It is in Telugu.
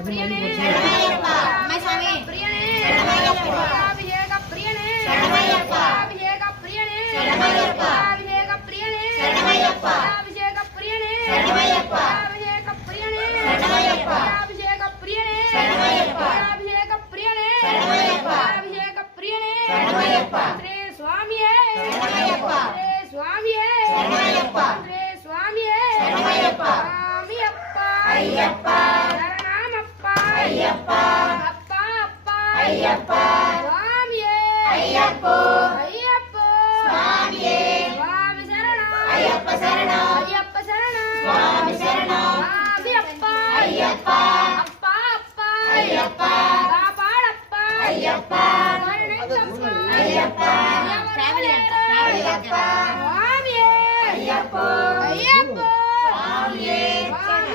ప్రియనే అయ్యప్ప శరణమప్ప అయ్యప్ప అప్ప అప్ప అయ్యప్ప స్వామియే అయ్యప్ప అయ్యప్ప స్వామియే స్వామి శరణం అయ్యప్ప శరణం అయ్యప్ప శరణం స్వామి శరణం స్వామియప్ప అయ్యప్ప అప్ప అప్ప అయ్యప్ప కాపాడప్ప అయ్యప్ప అయ్యప్ప ఫ్యామిలీ అయ్యప్ప స్వామియే అయ్యప్ప అయ్యప్ప స్వామియే